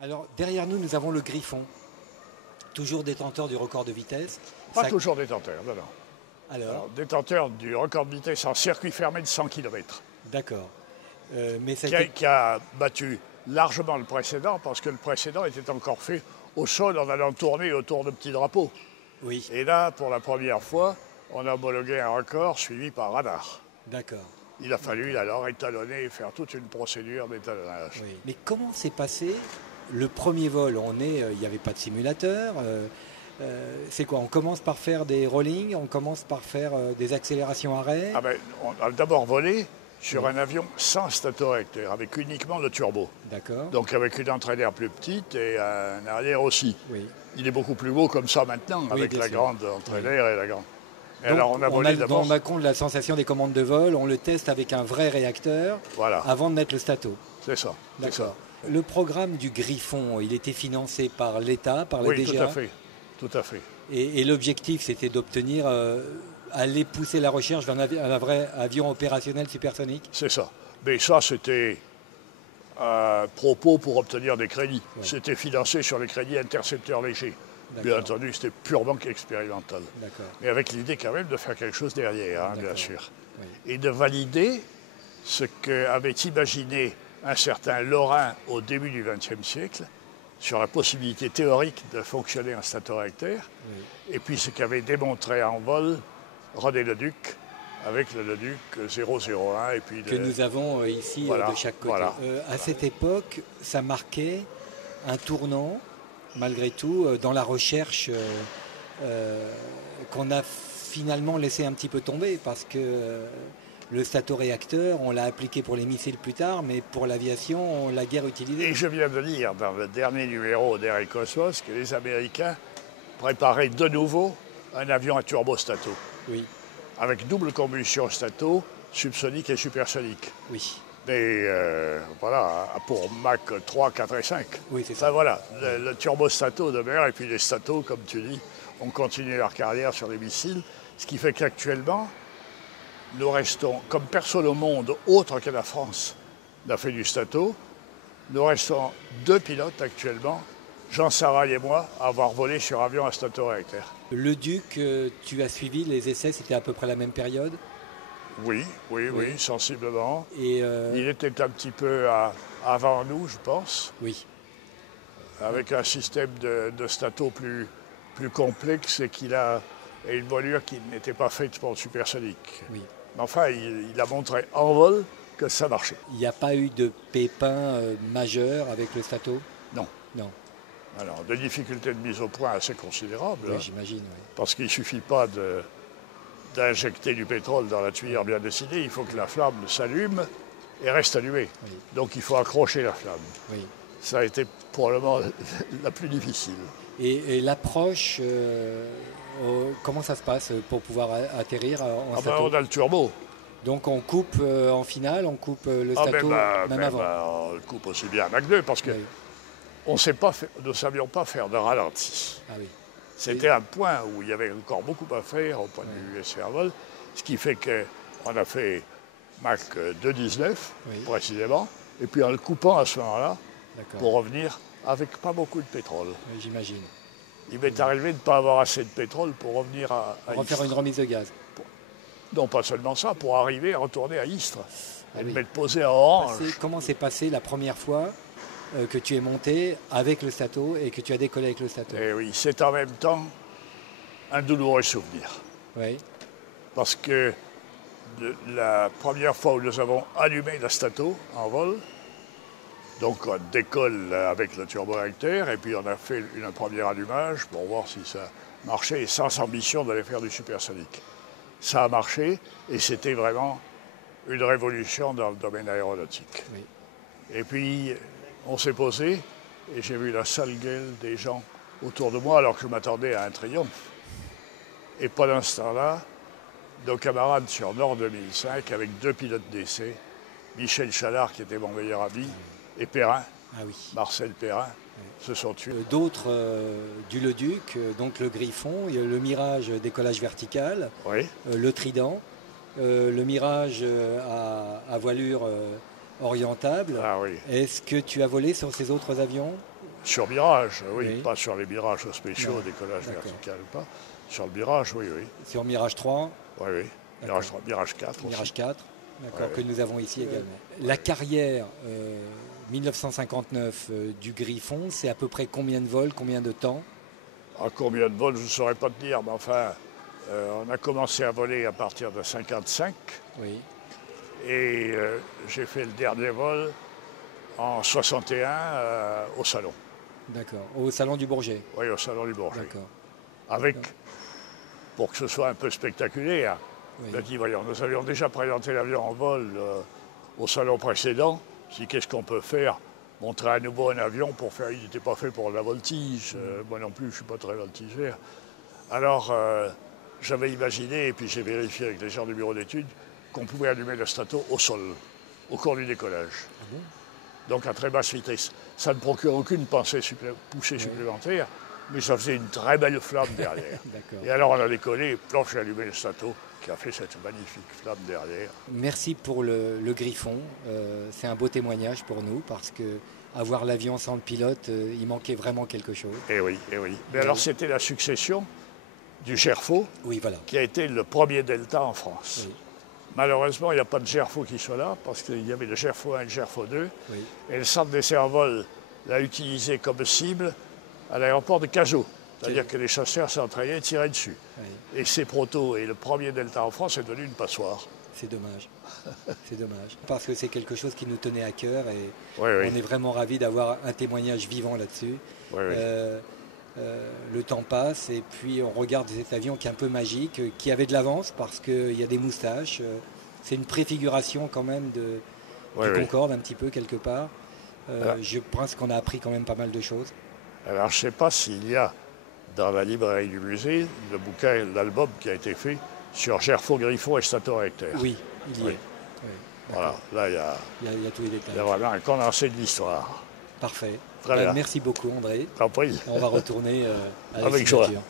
Alors, derrière nous, nous avons le Griffon, toujours détenteur du record de vitesse. Pas toujours détenteur, non. Alors, détenteur du record de vitesse en circuit fermé de 100 km. d'accord. Mais ça a Qui a battu largement le précédent, parce que le précédent était encore fait au sol en allant tourner autour de petits drapeaux. Oui, Et là, pour la première fois, on a homologué un record suivi par radar. d'accord. Il a fallu alors étalonner et faire toute une procédure d'étalonnage. Oui. Mais comment s'est passé le premier vol? Il n'y avait pas de simulateur. C'est quoi? On commence par faire des rollings, on commence par faire des accélérations arrêts. On a d'abord volé sur un avion sans statorecteur, avec uniquement le turbo. D'accord. Donc avec une entrée d'air plus petite et un arrière aussi. Oui. Il est beaucoup plus beau comme ça maintenant, Oui, avec bien la sûr. grande entrée d'air et la grande. Et Donc, alors on a volé d'abord. on a compte la sensation des commandes de vol, on le teste avec un vrai réacteur Voilà, avant de mettre le stato. c'est ça. C'est ça. D'accord. Le programme du Griffon, il était financé par l'État, par le Oui, DGA. tout à fait. Tout à fait. Et l'objectif, c'était d'obtenir, aller pousser la recherche vers un vrai avion opérationnel supersonique. C'est ça. Mais ça, c'était un propos pour obtenir des crédits. Ouais. C'était financé sur les crédits intercepteurs légers. Bien entendu, c'était purement expérimental. D'accord. Mais avec l'idée quand même de faire quelque chose derrière, hein, bien sûr. Oui. Et de valider ce qu'avait imaginé un certain Lorrain au début du XXe siècle sur la possibilité théorique de fonctionner un statorecteur, et puis ce qu'avait démontré en vol René Leduc avec le Leduc 001. Et puis que nous avons ici voilà, de chaque côté. voilà. À cette époque, ça marquait un tournant, malgré tout, dans la recherche qu'on a finalement laissé un petit peu tomber, parce que le statoréacteur, on l'a appliqué pour les missiles plus tard, mais pour l'aviation, on l'a guère utilisé. Et je viens de lire dans le dernier numéro d'Air Cosmos que les Américains préparaient de nouveau un avion à turbostato. Oui. Avec double combustion stato, subsonique et supersonique. Oui. Mais voilà, pour Mach 3, 4 et 5. Oui, c'est ça. Voilà, le turbostato demeure, et puis les statos, comme tu dis, ont continué leur carrière sur les missiles. Ce qui fait qu'actuellement, nous restons, comme personne au monde, autre que la France, n'a fait du stato, nous restons deux pilotes actuellement, Jean Sarail et moi, à avoir volé sur avion à statoréacteur. Le Duc, tu as suivi les essais, c'était à peu près la même période? Oui, sensiblement. Et Il était un petit peu avant nous, je pense. oui. Avec un système de stato plus complexe et une voilure qui n'était pas faite pour le supersonique. Oui. Mais enfin, il a montré en vol que ça marchait. Il n'y a pas eu de pépins majeurs avec le stato? Non. Non. Alors, des difficultés de mise au point assez considérables. Oui, Hein, j'imagine. Oui. parce qu'il ne suffit pas d'injecter du pétrole dans la tuyère bien dessinée, il faut que la flamme s'allume et reste allumée. Oui. Donc il faut accrocher la flamme. Oui. Ça a été probablement la plus difficile. Et l'approche, comment ça se passe pour pouvoir atterrir en stato? On a le turbo. Donc on coupe en finale, on coupe le stato même avant. On le coupe aussi bien à Mach 2 parce que Oui. nous ne savions pas faire de ralenti. Ah oui. C'était un point où il y avait encore beaucoup à faire au point de vue essai à vol, ce qui fait qu'on a fait Mach 2,19 précisément, et puis en le coupant à ce moment-là, pour revenir avec pas beaucoup de pétrole. Oui, j'imagine. Il m'est arrivé de ne pas avoir assez de pétrole pour revenir à Refaire Istres. une remise de gaz. Non, pas seulement ça, pour arriver à retourner à Istres et oui. m'être posé à Orange. Comment s'est passé la première fois que tu es monté avec le stato et que tu as décollé avec le stato? Et oui, c'est en même temps un douloureux souvenir. Oui. Parce que la première fois où nous avons allumé la stato en vol, donc on décolle avec le turboréacteur et puis on a fait un premier allumage pour voir si ça marchait, et sans ambition d'aller faire du supersonique. Ça a marché et c'était vraiment une révolution dans le domaine aéronautique. Oui. Et puis on s'est posé et j'ai vu la sale gueule des gens autour de moi alors que je m'attendais à un triomphe. Et pendant ce temps-là, nos camarades sur Nord 2005, avec deux pilotes d'essai, Michel Chalard qui était mon meilleur ami, et Perrin, Marcel Perrin, se sont tués. D'autres du Leduc, donc le Griffon, il y a le Mirage décollage vertical, le Trident, le Mirage à voilure orientable. Ah oui. Est-ce que tu as volé sur ces autres avions? Sur Mirage, oui, Oui. pas sur les Mirages spéciaux, Non, décollage d'accord. vertical ou pas. Sur le Mirage, oui, oui. Sur Mirage 3, Oui, oui. D'accord. Mirage 3, Mirage 4 aussi. Mirage 4, d'accord, Ouais, que ouais. nous avons ici également. La carrière 1959 du Griffon, c'est à peu près combien de vols, combien de temps? À combien de vols, je ne saurais pas te dire, mais enfin, on a commencé à voler à partir de 55 Oui, et j'ai fait le dernier vol en 61 au Salon. d'accord. Au Salon du Bourget, Oui, au Salon du Bourget. d'accord. Avec, pour que ce soit un peu spectaculaire, Oui. je dis, voyons, nous avions déjà présenté l'avion en vol au salon précédent. Je dis, qu'est-ce qu'on peut faire? Montrer à nouveau un avion pour faire. Il n'était pas fait pour la voltige. Moi non plus, je ne suis pas très voltigeur. Alors, j'avais imaginé, et puis j'ai vérifié avec les gens du bureau d'études, qu'on pouvait allumer le Strato au sol, au cours du décollage. Ah bon? Donc à très basse vitesse. Ça ne procure aucune poussée supplémentaire, mais ça faisait une très belle flamme derrière. D'accord. Et alors on a décollé, et planche j'ai allumé le Strato, qui a fait cette magnifique flamme derrière. Merci pour le Griffon. C'est un beau témoignage pour nous parce que avoir l'avion sans le pilote, il manquait vraiment quelque chose. Et oui, et oui. Mais Oui. alors c'était la succession du Gerfaut, Oui, voilà. qui a été le premier Delta en France. Oui. Malheureusement, il n'y a pas de Gerfaut qui soit là, parce qu'il y avait le Gerfaut 1 et le Gerfaut 2. Oui. Et le centre d'essai en vol l'a utilisé comme cible à l'aéroport de Cazaux. C'est-à-dire que les chasseurs s'entraînaient et tiraient dessus. Oui. Et ces protos et le premier Delta en France est devenu une passoire. C'est dommage. C'est dommage. Parce que c'est quelque chose qui nous tenait à cœur et Oui, oui. on est vraiment ravis d'avoir un témoignage vivant là-dessus. Oui, oui. Le temps passe et puis on regarde cet avion qui est un peu magique, qui avait de l'avance parce qu'il y a des moustaches. C'est une préfiguration quand même Oui, du oui. Concorde un petit peu quelque part. Voilà. Je pense qu'on a appris quand même pas mal de choses. Alors je ne sais pas s'il y a dans la librairie du musée le bouquin, l'album qui a été fait sur Gerfaut, Griffon et Strato Rector. Oui, il y Oui. est. Oui, Voilà, d'accord. là Il y a tous les détails. il y a vraiment un condensé de l'histoire. Parfait. Très bien. Merci beaucoup André. T'en prie. On va retourner à la Avec joie. signature.